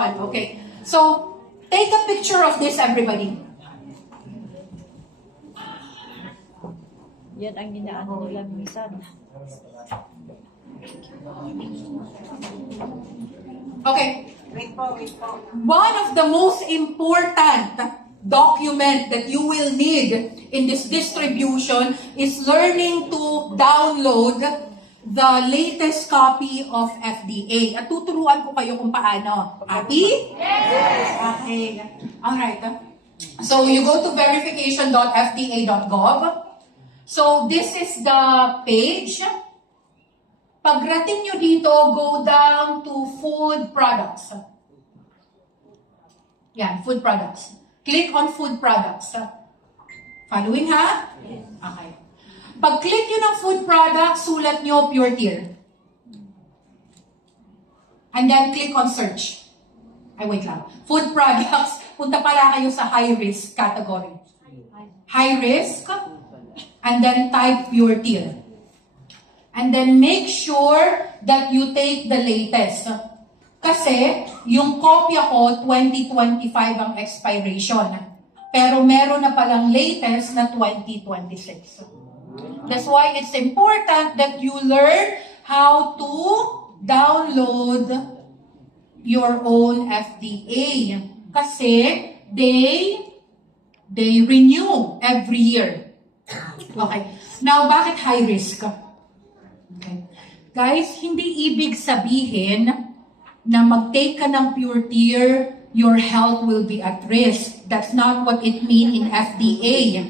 Okay, so take a picture of this, everybody. Yan ang inaano nila minsan. Okay. Wait po. One of the most important document that you will need in this distribution is learning to download the latest copy of FDA. At tuturuan ko kayo kung paano. Happy? Yes! Okay. Alright. So you go to verification.fda.gov. So this is the page. Pagrating nyo dito, go down to food products. Yan, food products. Click on food products. Following, ha? Yes. Okay. Pag-click nyo ng food products, sulat nyo Pure Tear. And then click on search. Ay, wait lang. Food products, punta pala kayo sa high risk category. High risk, and then type Pure Tear. And then make sure that you take the latest. Kasi, yung kopya ko, 2025 ang expiration. Pero meron na palang latest na 2026. That's why it's important that you learn how to download your own FDA. Kasi, they renew every year. Okay. Now, bakit high risk? Okay. Guys, hindi ibig sabihin na mag-take ka ng Pure Tear, your health will be at risk. That's not what it means in FDA.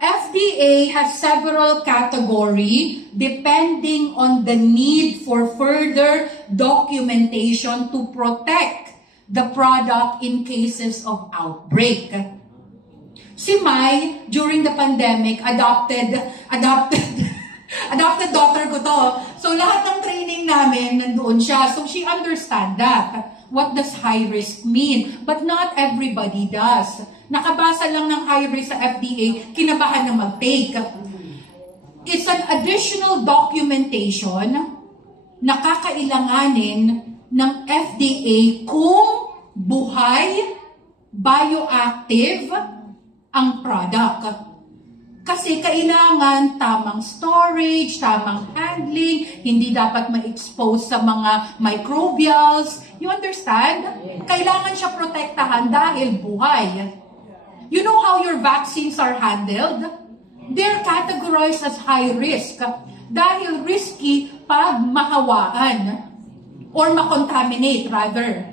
FDA has several categories depending on the need for further documentation to protect the product in cases of outbreak. Si Mai, during the pandemic, adopted daughter ko to. So lahat ng training namin nandoon siya. So she understand that. What does high risk mean? But not everybody does. Nakabasa lang ng high risk sa FDA, kinabahan na mag-take. It's an additional documentation na kakailanganin ng FDA kung buhay, bioactive ang product. Kasi kailangan tamang storage, tamang handling, hindi dapat ma-expose sa mga microbials. You understand? Kailangan siya protektahan dahil buhay. You know how your vaccines are handled? They're categorized as high risk dahil risky pag mahawaan or makontaminate rather.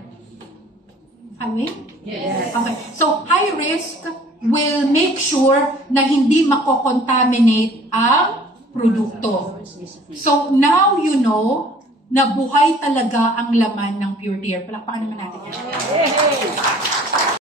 I mean? Yes. Okay. So, high risk will make sure na hindi makokontaminate ang produkto. So, now you know na buhay talaga ang laman ng Pure Tear. Palakpakan naman natin yan.